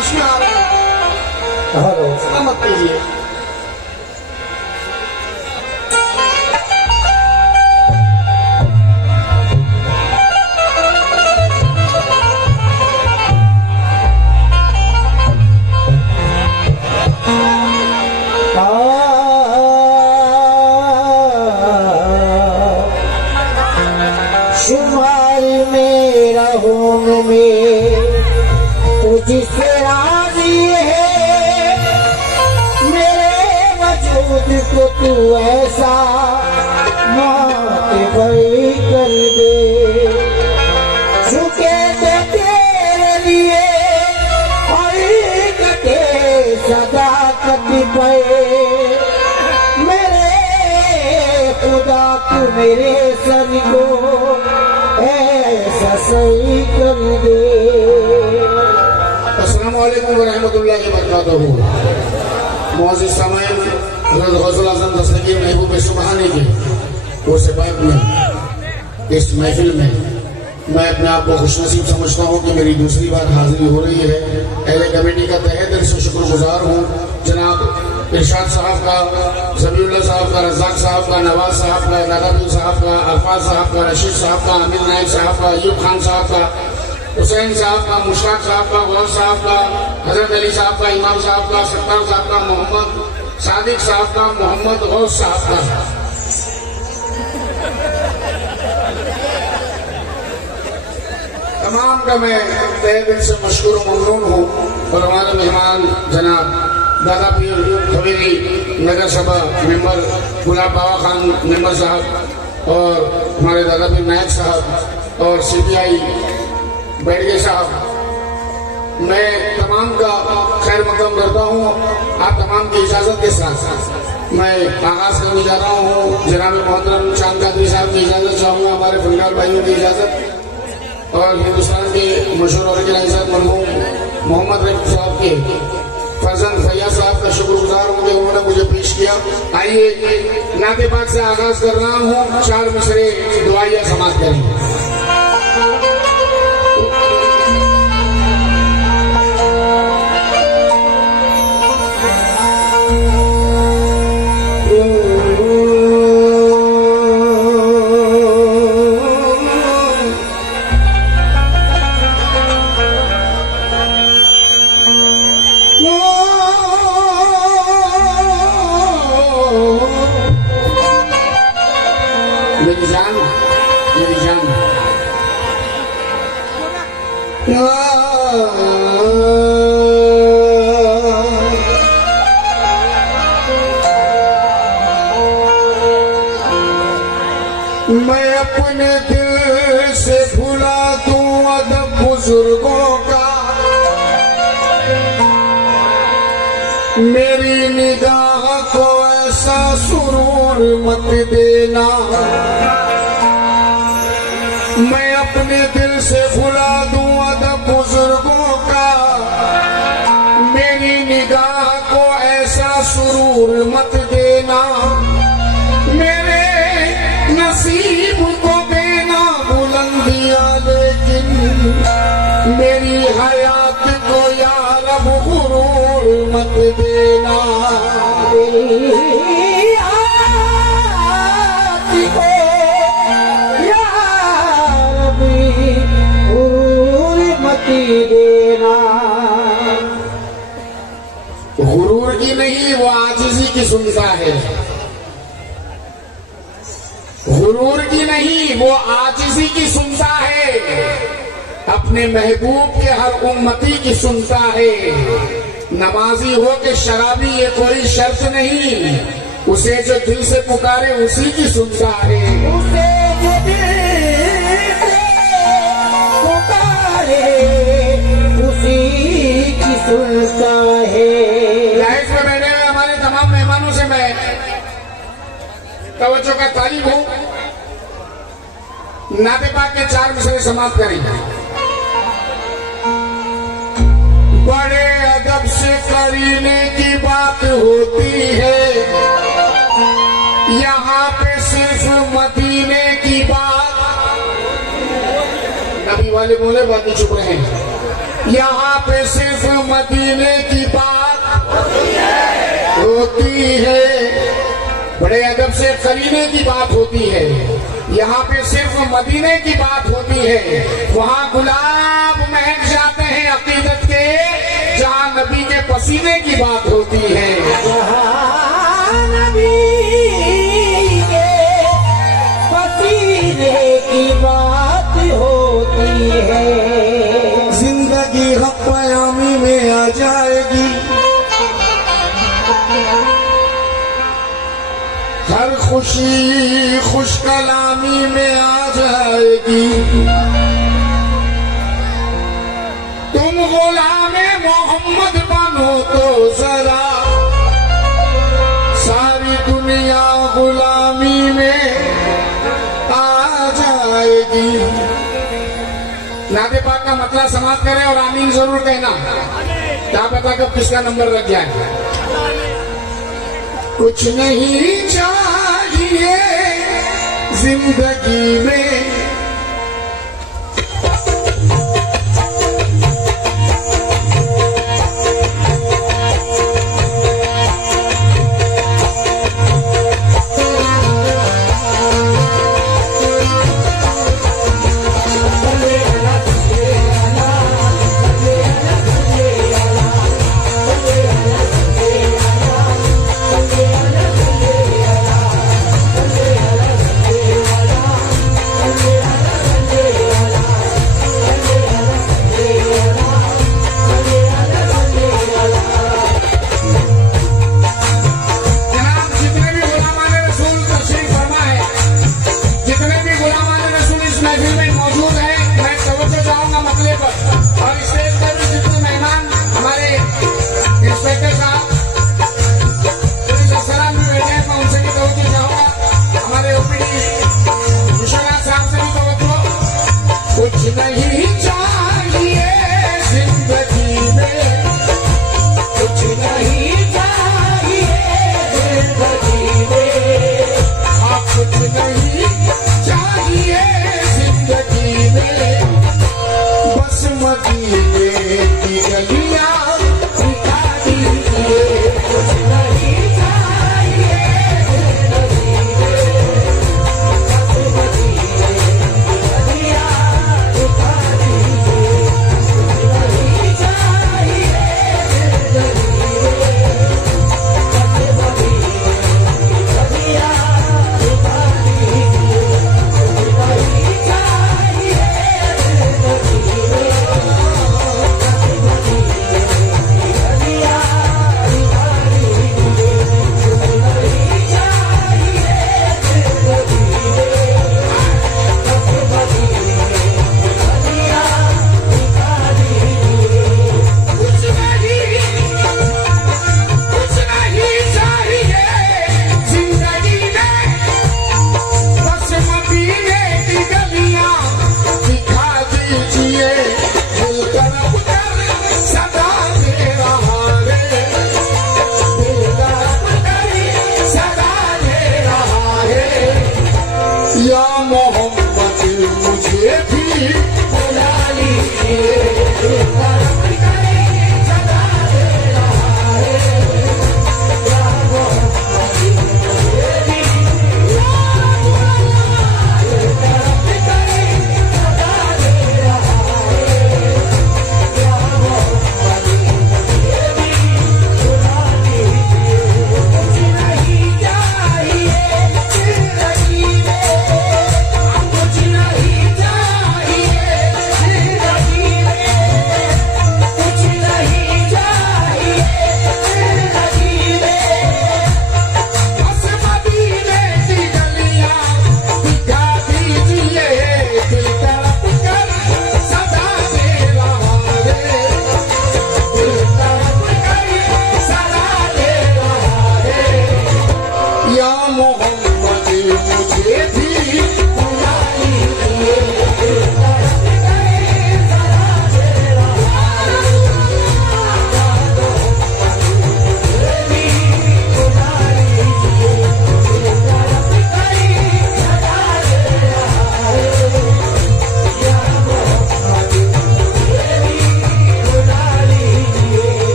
खुशियाँ आ रही हैं। हेलो मत कीजिए। शुमार मेरा हूँ में तुझसे राजी है, मेरे वजूद को तू ऐसा मौत भरी कर दे, झुके तो तेरे लिए और कटे सदाकत पे, मेरे खुदा तू मेरे सर को ऐसा सही कर दे। अस्सलाम वालेकुम व रहमतुल्लाहि व बरकातहू। मुअज़्ज़िज़ सामईन, हज़रत गौसुल आज़म दस्तगीर महबूब सुबहानी की वसीयत में इस महफिल में मैं अपने आप को खुशनसीब समझता हूँ कि मेरी दूसरी बार हाजिरी हो रही है। अहले कमेटी का तहे दिल से शुक्रगुजार हूँ। जनाब इरशाद साहब का, ज़बीउल्लाह साहब का, रज़ाक साहब का, नवाज साहब का, दादापुर साहब का, अल्फाज साहब का, रशीद साहब का, अमीर नाइक साहब का, अयूब खान साहब का, हुसैन साहब का, मुश्ताक साहब का, गौस साहब का, हजरत अली साहब का, इमाम साहब का, सत्तार साहब का, मोहम्मद सादिक साहब का, मोहम्मद गौस साहब का, तमाम का मैं तहे दिल से मशकूर ममनून हूँ। और हमारे मेहमान जनाब दादा पीर हवेली नगर सभा मेंबर गुलाब बाबा खान मेंबर साहब और हमारे दादा पीर नायक साहब और CPI बैठगे साहब, मैं तमाम का खैर मकदम करता हूँ। आप तमाम की इजाज़त के साथ मैं आगाज करने जा रहा हूँ। जनाब मोहतरम चांद कादरी साहब की इजाज़त चाहूँगा, हमारे फनकार भाइयों की इजाज़त, और हिंदुस्तान के मशहूर ऑर्गेनाइजर मरहूम मोहम्मद रफी साहब के फजल फैयाज साहब का शुक्रगुजार हूँ कि उन्होंने मुझे पेश किया। आइए नाते पाक से आगाज कर रहा हूँ, 4 मिसरे दुआइया समाप्त करेंगे। मेरी जान मैं अपने दिल से भुला दूं अदब बुजुर्गों का, मेरी निगाह को ऐसा सुरूर मत देना, मैं अपने दिल से भुला दूं अदब बुजुर्गों का, मेरी निगाह को ऐसा सुरूर मत देना, मेरे नसीब को देना बुलंदियां लेकिन मेरी हयात को या रब गुरूर मत देना, देना। गुरूर की नहीं, वो आजिज़ी की सुनता है। गुरूर की नहीं, वो आजिज़ी की सुनता है। अपने महबूब के हर उम्मती की सुनता है। नमाजी हो के शराबी ये कोई शर्त नहीं, उसे जो दिल से पुकारे उसी की सुनता है। उसे जो दिल से पुकारे उसी की सुनता है। लाइफ में बैठे हुए हमारे तमाम मेहमानों से मैं तवज्जो का तालिब हूँ। नाते पाक के 4 मिसरे समाप्त करेंगे। बड़े अदब से करीने की बात होती है, यहाँ पे सिर्फ मदीने की बात। नबी वाले बोले बाकी चुप रहे हैं। यहाँ पे सिर्फ मदीने की बात होती है, बड़े अदब से करीने की बात होती है। यहाँ पे सिर्फ मदीने की बात होती है, वहाँ गुलाब महक जाते हैं अकीदत के, जहाँ नबी के पसीने की बात होती है। नबी के पसीने की बात होती है। जिंदगी हक़यामी में आ जाएगी, हर खुशी खुश कलामी में आ जाएगी। तुम गुलामे मोहम्मद बनो तो जरा सारी दुनिया गुलामी में आ जाएगी। नाते पाक का मतलब समाप्त करें और आमीन जरूर कहना, क्या पता कब किसका नंबर लग जाए। कुछ नहीं चाहिए जिंदगी में,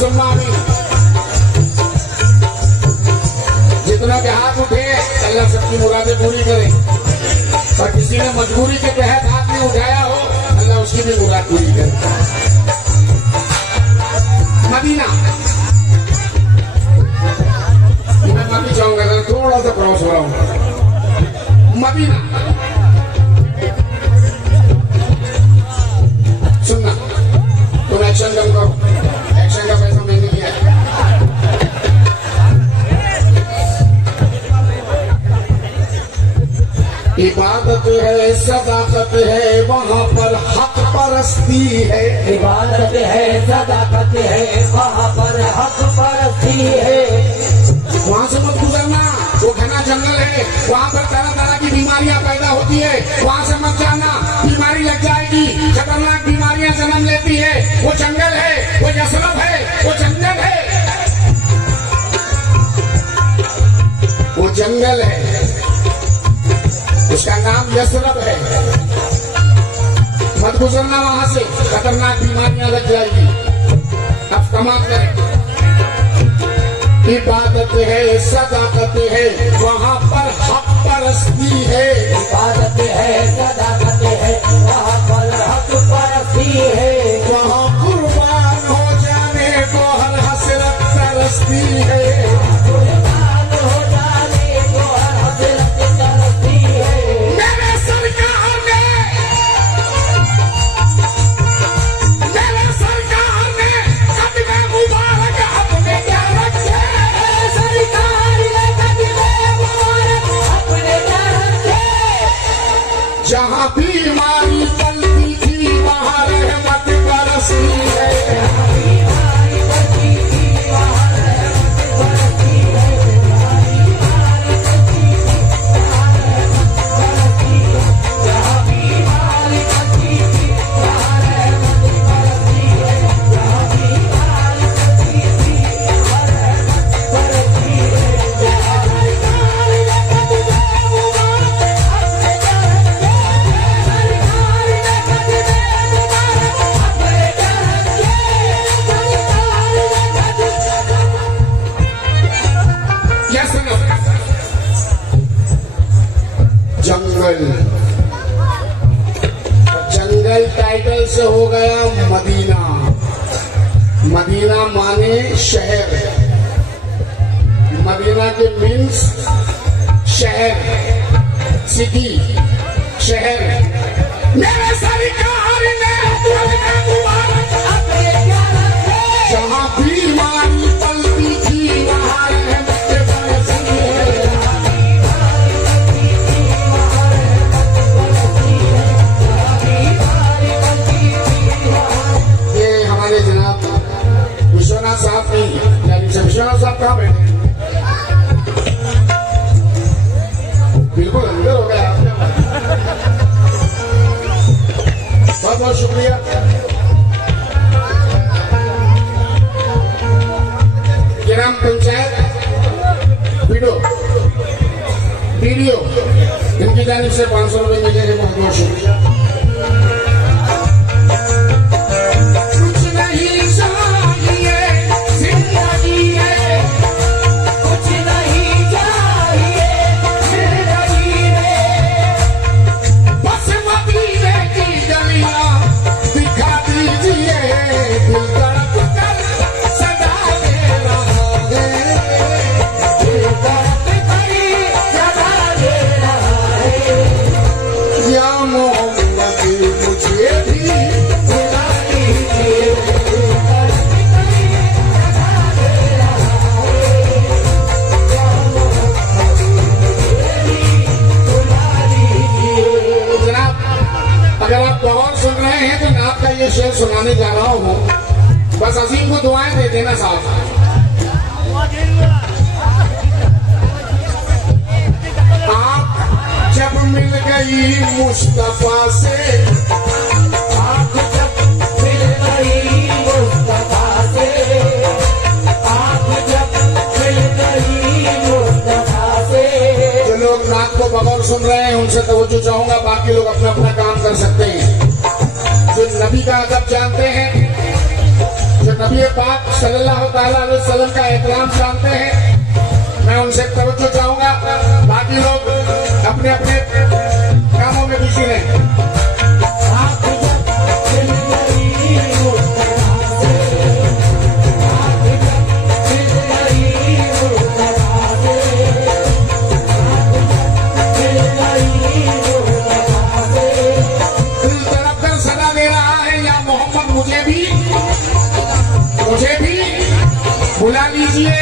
सुम्मा आमीन। जितना के हाथ उठे अल्लाह सबकी मुरादें पूरी करे, और किसी ने मजबूरी के तहत हाथ नहीं उठाया हो अल्लाह उसकी भी मुराद पूरी करे। मदीना, मैं माफी चाहूंगा थोड़ा सा क्रॉस हो रहा हूं। मदीना सुनना, तुम एक्शन कम करो, एक्शन का पैसा मैंने दिया है। इबादत है, सदाकत है, वहाँ पर हक परस्ती है। इबादत है, सदाकत है, वहाँ पर हक परस्ती है। वहाँ से मत गुजरना, वो घना जंगल है, वहाँ पर तरह तरह की बीमारियां पैदा होती है। वहाँ से मत जाना, बीमारी लग जाएगी, खतरनाक बीमारियां जन्म लेती है। वो जंगल है, वो यसरब है, वो जंगल है, वो जंगल है, उसका नाम यसरब है। मत गुजरना वहां से, खतरनाक बीमारियां लग जाएगी। अब कमाल करें। इबादत है, सदाकत है, वहाँ पर हक परस्ती है। इबादत है, सदाकत है, वहाँ पर हक परस्ती है। वहाँ कुर्बान हो जाने को हर हसरत तरसती है। कुर्बान हो जाने को हर हसरत तरसती है। मेरे सरकार ने कदमे मुबारक अपने क्या रखे। सरकार ने कदमे मुबारक अपने क्या रखे। जहाँ बीमारी चलती थी वहाँ रहमत बरसती है। बीमारी बची थी वहाँ रहमत बरसती है। बीमारी बची थी वहाँ रहमत बरसती है। जहाँ बीमारी बची थी वहाँ रहमत बरसती है। जहाँ बीमारी बची थी वहाँ रहमत बरसती है। जहाँ सरकार ने कदमे मुबारक अपने क्या रखे। सरकार ने कदमे मुबारक अपने क्या रखे। सरकार ने यस नो। जंगल, जंगल टाइटल से हो गया मदीना। मदीना माने शहर, मदीना के मीन्स शहर, सिटी, शहर। मेरे सरकार ने कदमे मुबारक अपने क्या रखे। जहाँ बीमारी पलती थी वहाँ रहमत बरसती है। ये हमारे जनाब विश्वनाथ साहब नहीं, यानी विश्वनाथ साहब कहाँ बैठे हैं? बिल्कुल अंदर हो गया। बहुत बहुत शुक्रिया। ग्राम पंचायत वीडियो इनकी जानिब से 500 रुपए मिले हैं। बहुत बहुत शुक्रिया। कुछ नहीं चाहिए जिंदगी है, कुछ नहीं चाहिए जिंदगी में। बस मदीने की गलियां दिखा दीजिए। दिल तड़प कर सदा दे रहा है। दिल तड़प कर सदा दे रहा है। या मोहम्मद मुझे भी बुला लीजिए। दिल तड़प कर सदा दे रहा है। या मोहम्मद मुझे भी बुला लीजिए। जनाब, अगर आप गौर सुन रहे हैं तो मैं आपका ये शेर सुनाने जा रहा हूँ। बस अजीम को दुआएं दे देना साहब। आप जब मिल गई मुस्तफा से, आप जब मिल गई मुस्तफा से। आप जब मिल गई मुस्तफा से। जो लोग नात को बगौर सुन रहे हैं उनसे तवज्जो चाहूंगा, बाकी लोग अपना अपना काम कर सकते हैं। जो नबी का अदब जानते हैं, जो नबी पाक सल्लल्लाहु ताला अलैहि वसल्लम का एहतराम जानते हैं। मैं उनसे तवज्जो चाहूंगा, बाकी लोग अपने अपने कामों में बिजी रहें। बुला लीजिए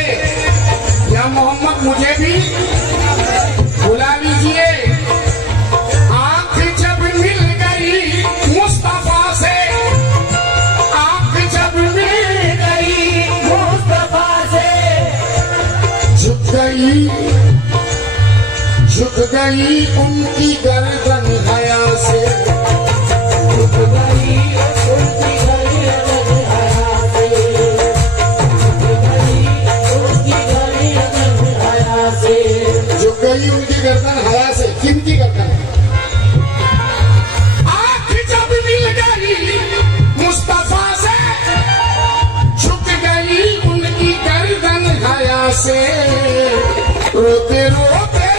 या मोहम्मद मुझे भी बुला लीजिए। आंख जब मिल गई मुस्तफा से, आंख जब मिल गई मुस्तफा से, झुक गई उनकी गर्दन हया से, झुक गई उनकी गर्दन हया से, झुक गई उनकी गर्दन हया से। किनकी गर्दन? आंख जब मिल गई मुस्तफा से, झुक गई उनकी गर्दन हया से। रोते रोते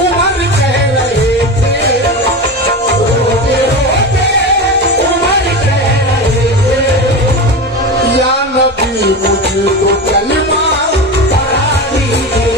उमर कह रहे थे, रोते रोते उमर कह रहे थे, या नबी मुझको कलमा पढ़ा दीजिए।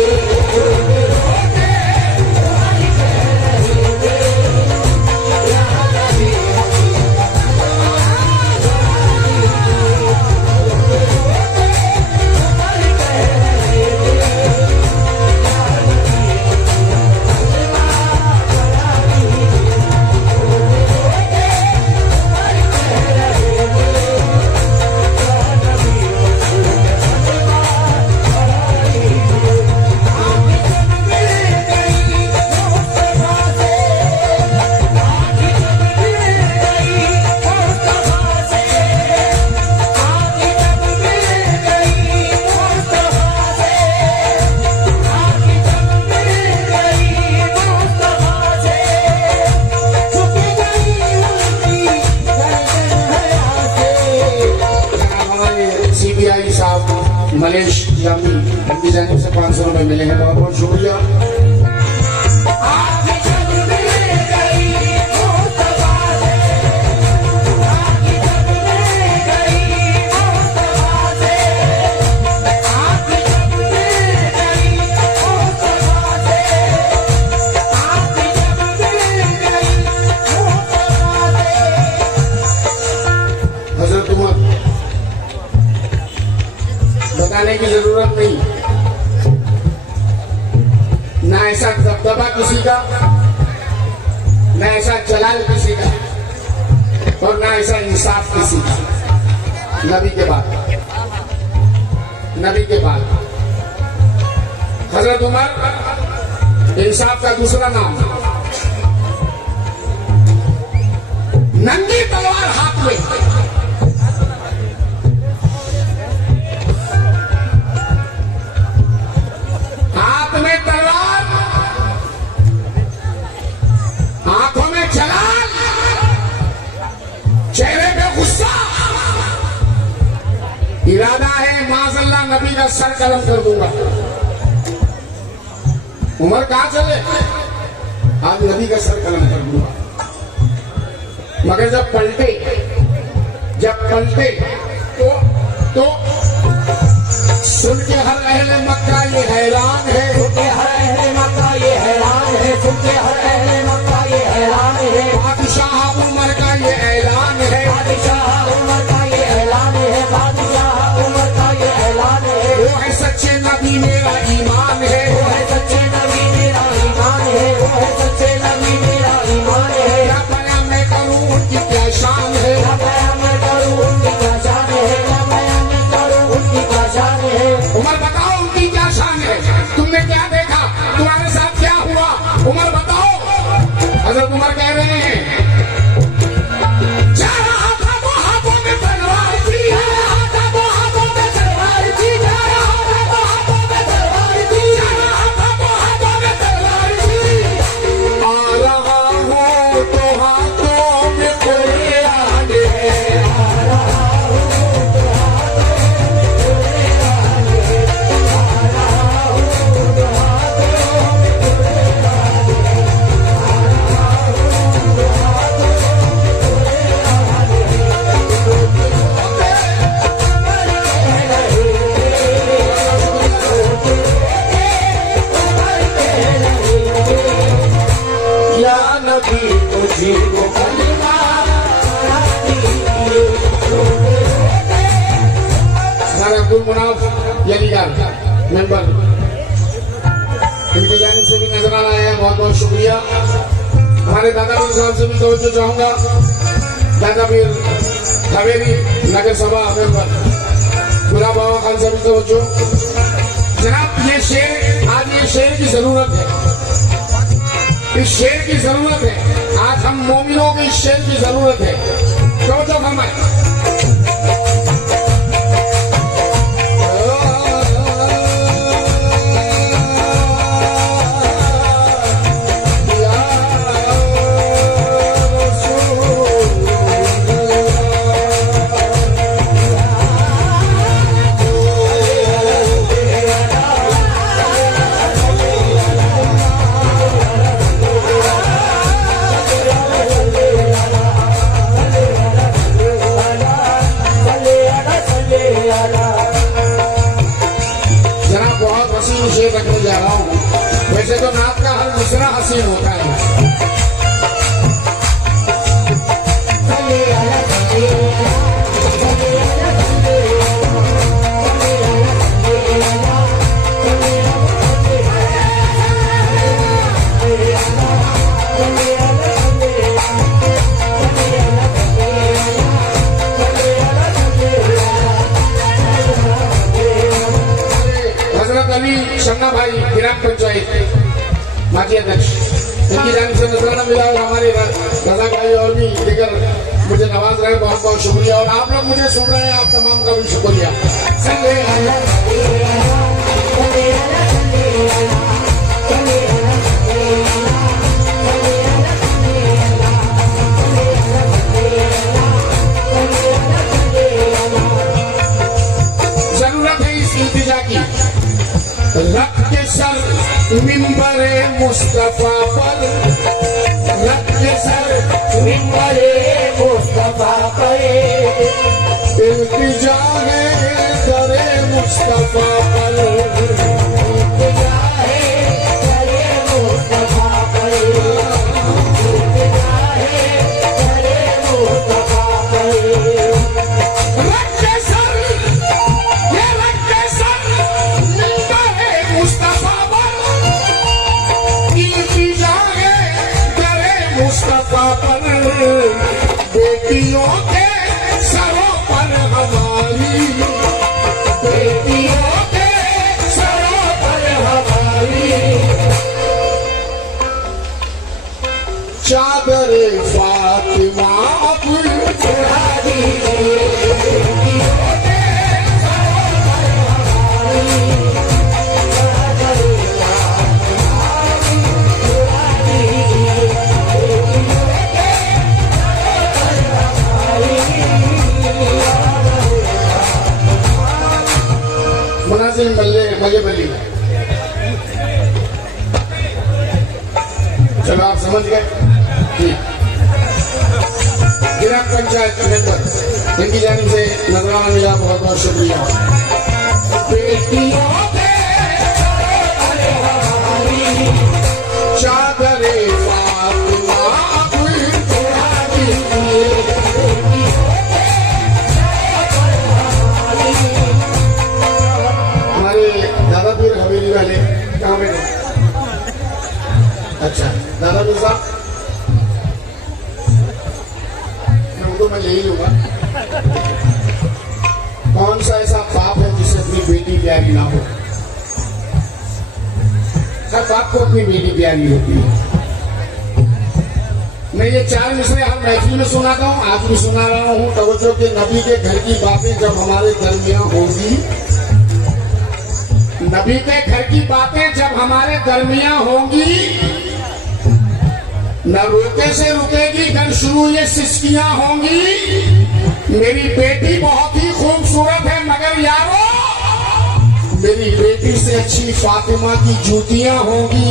मलेश यामी उनकी जानिब से 500 रुपए मिले हैं, बहुत बहुत शुक्रिया। हजरत उमर बताने की जरूरत नहीं, ना ऐसा दबदबा किसी का, ना ऐसा जलाल किसी का, और ना ऐसा इंसाफ किसी का। नबी के बाद, नबी के बाद हजरत उमर इंसाफ का दूसरा नाम। नंगी तलवार हाथ में, इरादा है माज़अल्लाह नबी का सर कलम कर दूंगा। उमर कहां चले? आज नबी का सर कलम कर दूंगा। मगर जब पलटे तो सुन के हर अहले मक्का ये हैरान है, सुन के हर अहले मक्का ये हैरान है, सुन के हर अहले मक्का ये हैरान है। बादशाह उमर का ये ऐलान है, बादशाह उमर का ये ऐलान है, बादशाह उमर का ये ऐलान है। वो है सच्चे नबी मेरा ईमान है, वो है सच्चे नबी मेरा ईमान है, वो है सच्चे नबी मेरा ईमान है। क्या बयां मैं करूं उनकी क्या शान है, क्या बयां मैं करूं उनकी क्या शान है, क्या बयां मैं करूं उनकी क्या शान है। उमर बताओ उनकी क्या शान अब्दुल मुनाफ यलीगार मेंबर, इनकी जानिब से भी नजर आ रहा है, बहुत बहुत शुक्रिया। हमारे दादा पीर साहब से भी तवज्जो चाहूंगा, दादा पीर हवेली नगर सभा मेंबर गुलाब बाबा खान से भी तवज्जो। जनाब ये शेर, आज ये शेर की जरूरत है, इस शेर की जरूरत है, आज हम मोमिनों को इस शेर की जरूरत है। तवज्जो फरमाएं। शेर रखने जा रहा हूं। वैसे तो नात का हर दूसरा हसीन होता है। शमना भाई गिराम पंचायत माजी अध्यक्ष, इनकी जानिब से नजराना मिला और हमारे रजा भाई और भी लेकर मुझे नवाज रहे, बहुत बहुत शुक्रिया। और आप लोग मुझे सुन रहे हैं, आप तमाम का भी शुक्रिया। जरूरत है इस इल्तिजा की, रख के सर मिंबरे मुस्तफा पर, रख के सर मिंबरे मुस्तफा पर, इल्तिजा है करे मुस्तफा पर, इल्तिजा है करे मुस्तफा पर, इल्तिजा है करे मुस्तफा पर। मुस्तफा पर बेटियों के सरों पर हमारी, बेटियों के सरों पर हमारी चादरे फातिमा चढ़ा दीजिए, बेटियों के सरों पर हमारी चादरे मुनासिर मल्ले बली। चलो आप समझ गए। गिराम पंचायत मेंबर, इनकी जानिब से नजराना मिला, बहुत बहुत शुक्रिया। बेटियों के चादरे फातिमा चढ़ा दीजिए, दादा पीर हवेली वाले कहाँ बैठे? अच्छा दादा पीर साहब, मैं तो मैं ले ही लूंगा। कौन सा ऐसा बाप है जिससे अपनी बेटी प्यारी ना हो? हर बाप को अपनी बेटी प्यारी होती है। मैं ये 4 मिसरे हर महफिल में सुनाता हूँ, आज भी सुना रहा हूँ। तवज्जो के नबी के घर की बातें जब हमारे दरमियान होगी, नबी के घर की बातें जब हमारे दरमियां होंगी, न रोके से रुकेगी, गन शुरू ये सिसकियां होंगी। मेरी बेटी बहुत ही खूबसूरत है, मगर यारो मेरी बेटी से अच्छी फातिमा की जूतियां होंगी।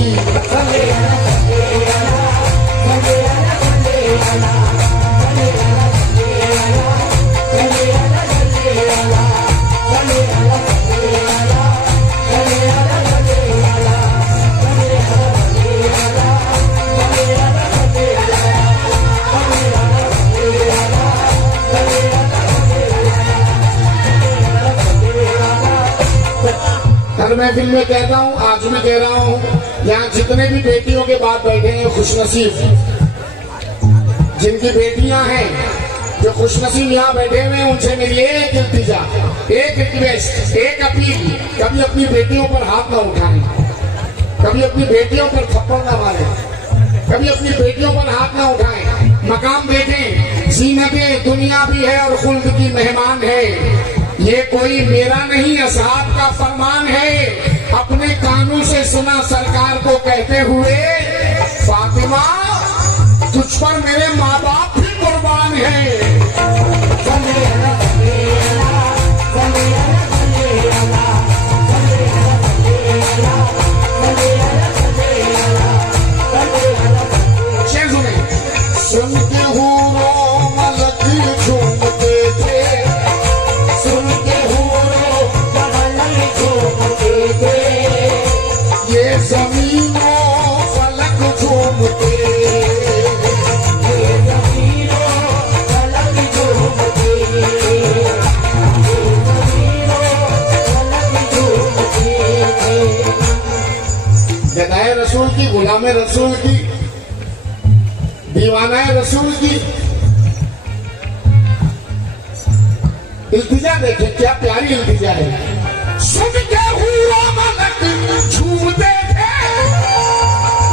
महफिल में कहता हूँ, आज भी कह रहा हूँ, यहाँ जितने भी बेटियों के बाद बैठे हैं खुशनसीब, जिनकी बेटियां हैं, जो खुशनसीब यहाँ बैठे हुए हैं, उनसे मेरी एक इल्तिजा, एक रिक्वेस्ट, एक अपील, कभी अपनी बेटियों पर हाथ ना उठाएं, कभी अपनी बेटियों पर थप्पड़ ना मारें, कभी अपनी बेटियों पर हाथ ना उठाएं। मकाम देखें, जीनते दुनिया भी है और खुल्द की मेहमान है। ये कोई मेरा नहीं, असहाब का फरमान है। अपने कानों से सुना सरकार को कहते हुए, फातिमा तुझ पर मेरे माँ बाप भी कुर्बान है। शेर सुने, सुनते हूरो मलक झूमते थे, सुनते हूरो मलक झूमते थे, ये जमीनों फलक झूमते, ये जमीनों फलक झूमते, ये जमीनों फलक झूमते। गदाए रसूल की, गुलामे रसूल की, दीवाना रसूल की इल्तिजा देखें, क्या प्यारी इल्तिजा है। सुन के हुआ मलक झूमते थे,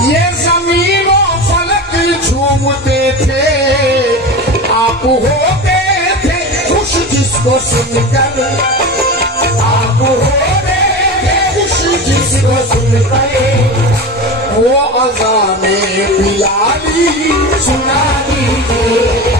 ये जमीनों फलक झूमते थे, आप होते थे खुश जिसको सुनकर, आप होते थे खुश जिसको सुनकर, वो अज़ाने बिलाली सुना दीजिए।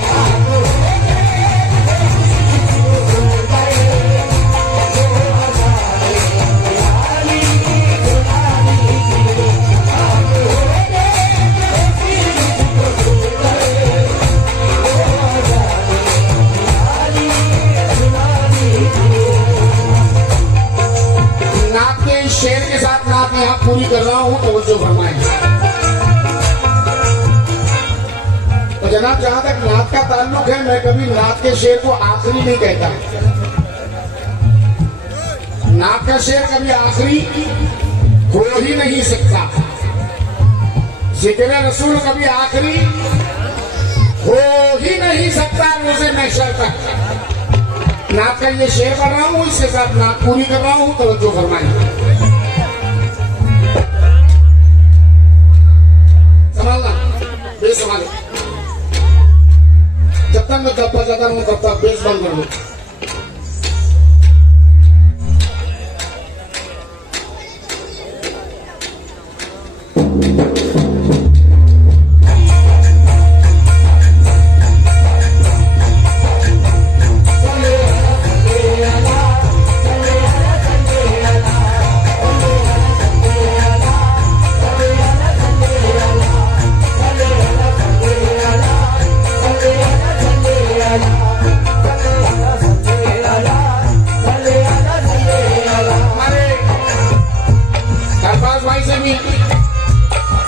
नात के शेर के साथ नात यहाँ पूरी कर रहा हूँ, तो जो फरमाएं। तो जनाब, जहां तक नात का ताल्लुक है, मैं कभी नात के शेर को आखिरी नहीं कहता। नात का शेर कभी आखिरी हो ही नहीं सकता। जिक्र रसूल कभी आखिरी हो ही नहीं सकता रोज़े महशर तक। नात का ये शेर कर रहा हूँ, इसके साथ नात पूरी कर रहा हूँ, तो जो फरमाएं। संभालना, बेसंभाल, जब तक मैं दब्बा जाता रहूं तब तक बेस बंद कर दो।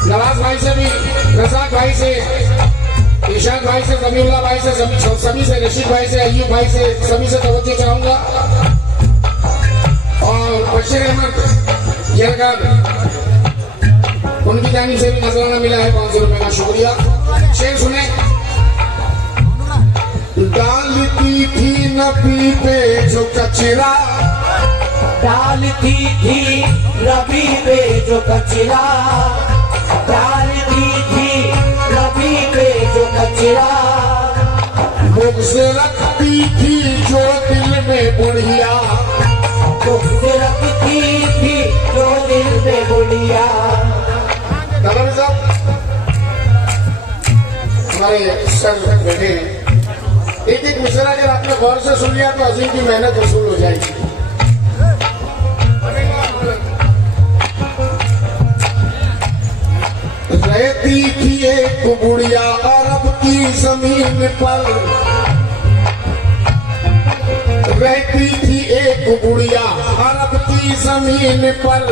नवाज भाई से भी, रजाक भाई से, इशाक भाई से, जमीउल्लाह भाई से, सभी से, रशीद भाई से, अय्यूब भाई से, सभी से तवज्जो चाहूंगा। और बशीर अहमद यलगार, उनकी जानिब से भी नजराना मिला है 500 रुपए का, शुक्रिया। शेर सुने, डालती थी नबी पे जो कचरा, डालती थी रबी पे जो कचरा, डालती थी रबी पे जो कचरा, बुग़्ज़ रखती थी जो दिल में बुढ़िया, बुग़्ज़ रखती थी जो दिल में बुढ़िया। दादा साहब हमारे सर बैठे हैं, एक एक मिसरा अगर आपने गौर से सुन लिया तो अजीम की मेहनत वसूल हो जाएगी। रहती थी एक बुढ़िया अरब की जमीन पर, रहती थी एक बुढ़िया अरब की जमीन पर,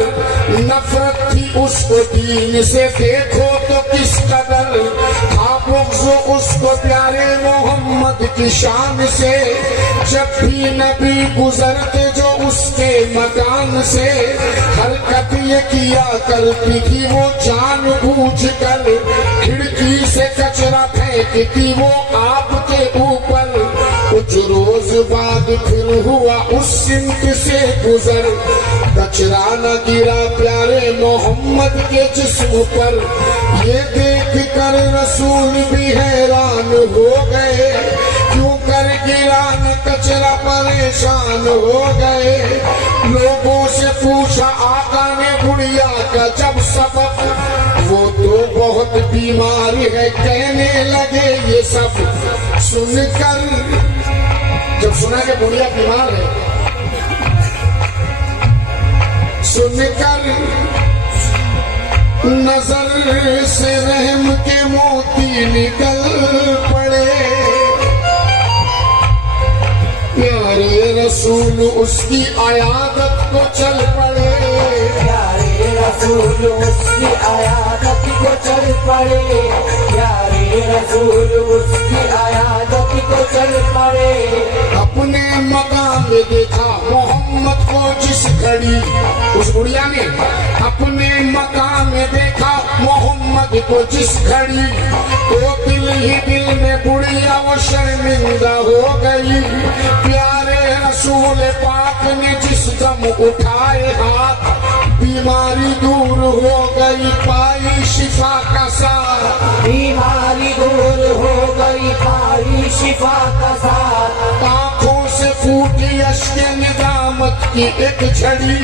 नफरत थी उसको दीन से, देखो तो किस कदर था बुग़्ज़ उसको प्यारे मोहम्मद की शान से। जब भी नबी गुजरते जो उसके मकान से, हरकत ये किया करती थी वो जानबूझ कर, खिड़की से कचरा फेंकती वो आपके ऊपर। कुछ रोज बाद फिर हुआ उस सिमत से गुजर, कचरा न गिरा प्यारे मोहम्मद के जिस्म पर। ये देख कर रसूल भी हैरान हो गए, क्यों कर गिरा न कचरा परेशान हो गए। लोगों से पूछा आका ने गुड़िया का जब सबक, वो तो बहुत बीमार है कहने लगे ये सब। सुनकर जब सुना कि गुड़िया बीमार है, सुनकर नजर से रहम के मोती निकल पड़े। प्यारे रसूल उसकी आयादत को चल पड़े, प्यारे रसूल उसकी आयादत को चल पड़े, प्यारे रसूल उसकी आयादत को चल पड़े। अपने मकाम में देखा मोहम्मद को जिस घड़ी, उस गुड़िया ने अपने मकाम में देखा मोहम्मद को जिस घड़ी, तो दिल ही दिल में गुड़िया वो शर्मिंदा हो गई। प्यारे रसूल पाक ने जिस दम उठाए हाथ, बीमारी दूर हो गई पाई शिफा का साथ, बीमारी दूर हो गई पाई शिफा का साथ। आंखों से फूटी अश्के निदामत की एक झड़ी,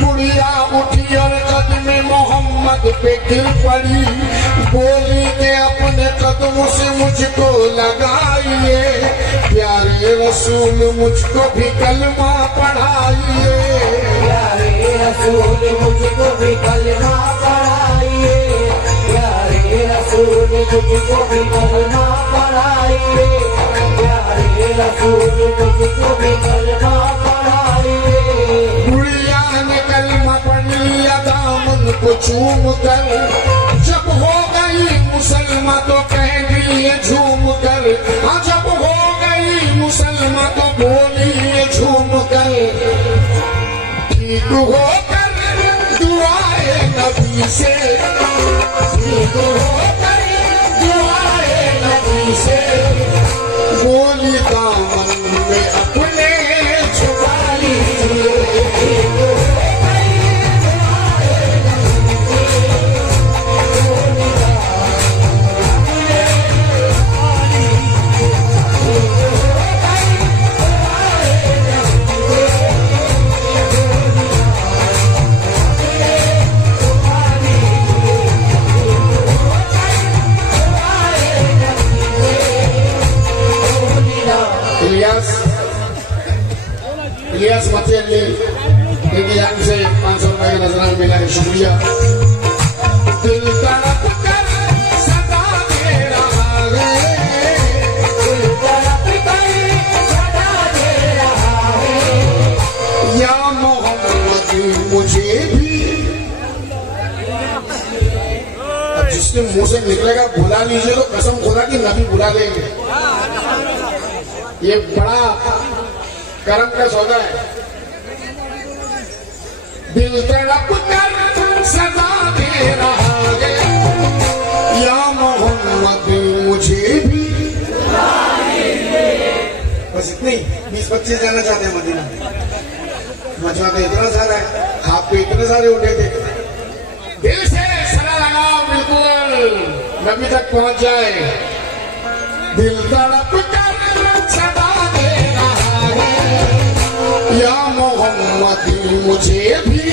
गुड़िया उठी और कदम मोहम्मद पे गिर पड़ी। बोली के अपने कदमों से मुझको लगाइए, प्यारे रसूल मुझको भी कलमा पढ़ाइए, प्यारे रसूल मुझको भी कलमा पढ़ाइए, प्यारे रसूल मुझको भी कलमा पढ़ाइए, प्यारे रसूल मुझको भी कलमा पढ़ाइए। गुड़िया ने कलमा पढ़ लिया दामन को चूम कर, जब हो गई मुसलमान तो कह दिए झूम कर। हाँ जब हो गई मुसलमान तो बोली झूम कर, ठीक हो कर दुआए नबी से, ठीक हो कर दुआए नबी से। बोली दामन में अपने छुपा लीजिए, इलियास मती अली इनकी जान से 500 रुपए का नजराना मिला है, शुक्रिया। दिल तड़प कर सदा दे रहा है, दिल तड़प कर सदा दे रहा है, या मोहम्मद मुझे भी। अब जिसके मुंह से निकलेगा बुला लीजिए, तो कसम खुदा की नबी बुला लेंगे। ये बड़ा करम का सौदा है। दिल तड़प कर सदा दे रहा है, या मोहम्मद मुझे भी। बस इतनी 20-25 जाना चाहते हैं मदीना। मजमा तो इतना सारा है, हाथ पे इतने सारे उठे थे। दिल से सला लगाओ, बिल्कुल नबी तक पहुंच जाए। दिल तड़प कर सदा दे रहा है, या मोहम्मद मुझे भी।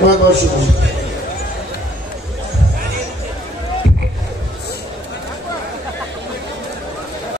बहुत बहुत शुक्रिया।